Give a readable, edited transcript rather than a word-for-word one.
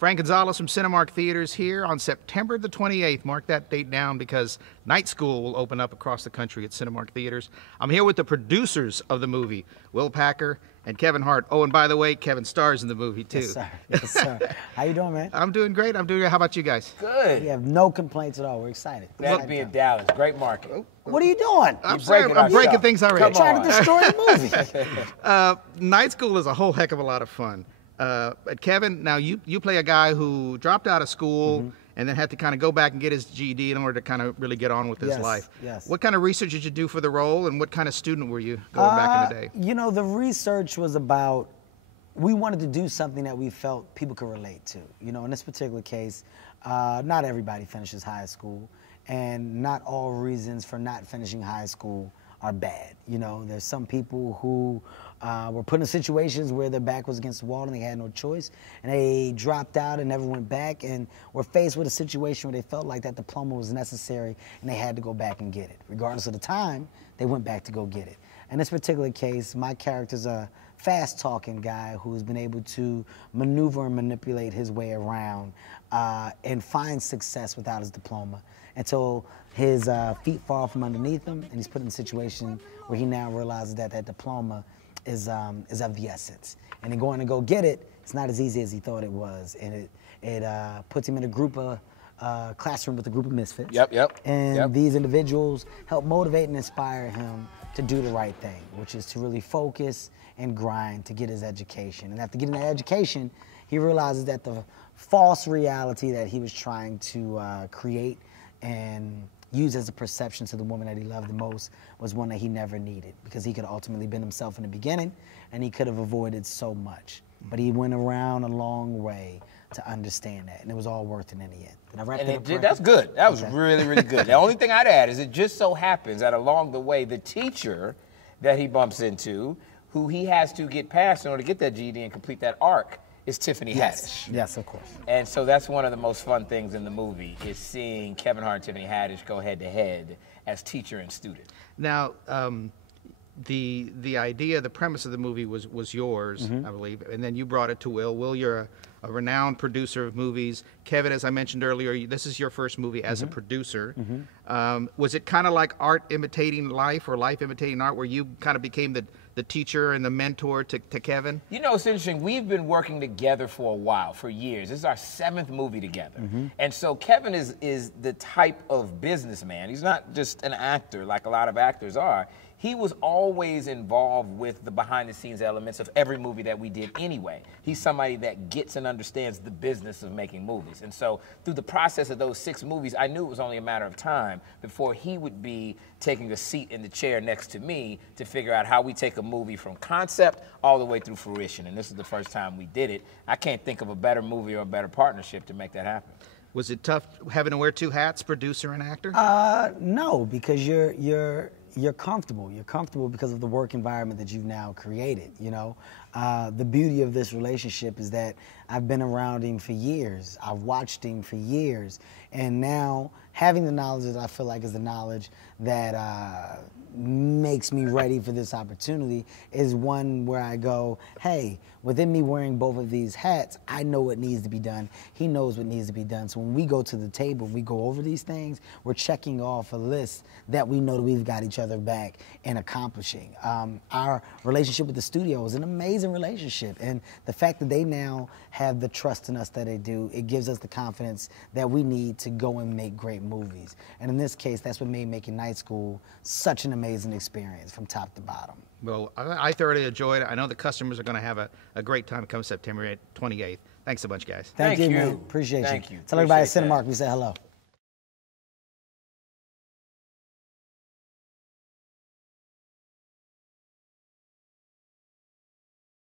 Frank Gonzalez from Cinemark Theaters here on September the 28th. Mark that date down because Night School will open up across the country at Cinemark Theaters. I'm here with the producers of the movie, Will Packer and Kevin Hart. Oh, and by the way, Kevin stars in the movie too. Yes, sir. Yes, sir. How you doing, man? I'm doing great. I'm doing great. How about you guys? Good. We have no complaints at all. We're excited. Glad to be in Dallas. Great market. What are you doing? I'm breaking things already. You're trying to destroy the movie. Night School is a whole heck of a lot of fun. Kevin, now you play a guy who dropped out of school and then had to kind of go back and get his GED in order to kind of really get on with his life. Yes. What kind of research did you do for the role, and what kind of student were you going back in the day? You know, the research was about, we wanted to do something that we felt people could relate to. You know, in this particular case, not everybody finishes high school, and not all reasons for not finishing high school are bad. You know, there's some people who were put in situations where their back was against the wall and they had no choice, and they dropped out and never went back, and were faced with a situation where they felt like that diploma was necessary and they had to go back and get it. Regardless of the time, they went back to go get it. In this particular case, my character's a fast-talking guy who's been able to maneuver and manipulate his way around and find success without his diploma until his feet fall from underneath him, and he's put in a situation where he now realizes that that diploma is of the essence. And in going to go get it, it's not as easy as he thought it was, and it puts him in a group of classroom with a group of misfits. And these individuals help motivate and inspire him to do the right thing, which is to really focus and grind to get his education. And after getting that education, he realizes that the false reality that he was trying to create and use as a perception to the woman that he loved the most was one that he never needed, because he could have ultimately been himself in the beginning and he could have avoided so much. But he went around a long way to understand that, and it was all worth it in the end. Did I wrap that up? That's good. That was really, really good. The only thing I'd add is it just so happens that along the way, the teacher that he bumps into, who he has to get past in order to get that GED and complete that arc, is Tiffany Haddish. Yes, of course. And so that's one of the most fun things in the movie, is seeing Kevin Hart and Tiffany Haddish go head-to-head as teacher and student. Now, the idea, the premise of the movie was yours, I believe, and then you brought it to Will. Will, you're a renowned producer of movies. Kevin, as I mentioned earlier, this is your first movie as a producer. Was it kind of like art imitating life, or life imitating art, where you kind of became the teacher and the mentor to Kevin? You know, it's interesting. We've been working together for a while, for years. This is our 7th movie together. And so Kevin is the type of businessman. He's not just an actor like a lot of actors are. He was always involved with the behind-the-scenes elements of every movie that we did anyway. He's somebody that gets and understands the business of making movies. And so through the process of those 6 movies, I knew it was only a matter of time before he would be taking a seat in the chair next to me to figure out how we take a movie from concept all the way through fruition. And this is the first time we did it. I can't think of a better movie or a better partnership to make that happen. Was it tough having to wear 2 hats, producer and actor? No, because you're comfortable. You're comfortable because of the work environment that you've now created, you know. The beauty of this relationship is that I've been around him for years. I've watched him for years. And now having the knowledge that I feel like is the knowledge that makes me ready for this opportunity is one where I go, hey, within me wearing both of these hats, I know what needs to be done. He knows what needs to be done. So when we go to the table, we go over these things, we're checking off a list that we know that we've got each other back and accomplishing. Our relationship with the studio is an amazing relationship. And the fact that they now have the trust in us that they do, it gives us the confidence that we need to go and make great movies. And in this case, that's what made making Night School such an amazing experience from top to bottom. Well, I thoroughly enjoyed it. I know the customers are going to have a great time come September 28th. Thanks a bunch, guys. Thank you, man. Appreciate you. Tell everybody at Cinemark we say hello.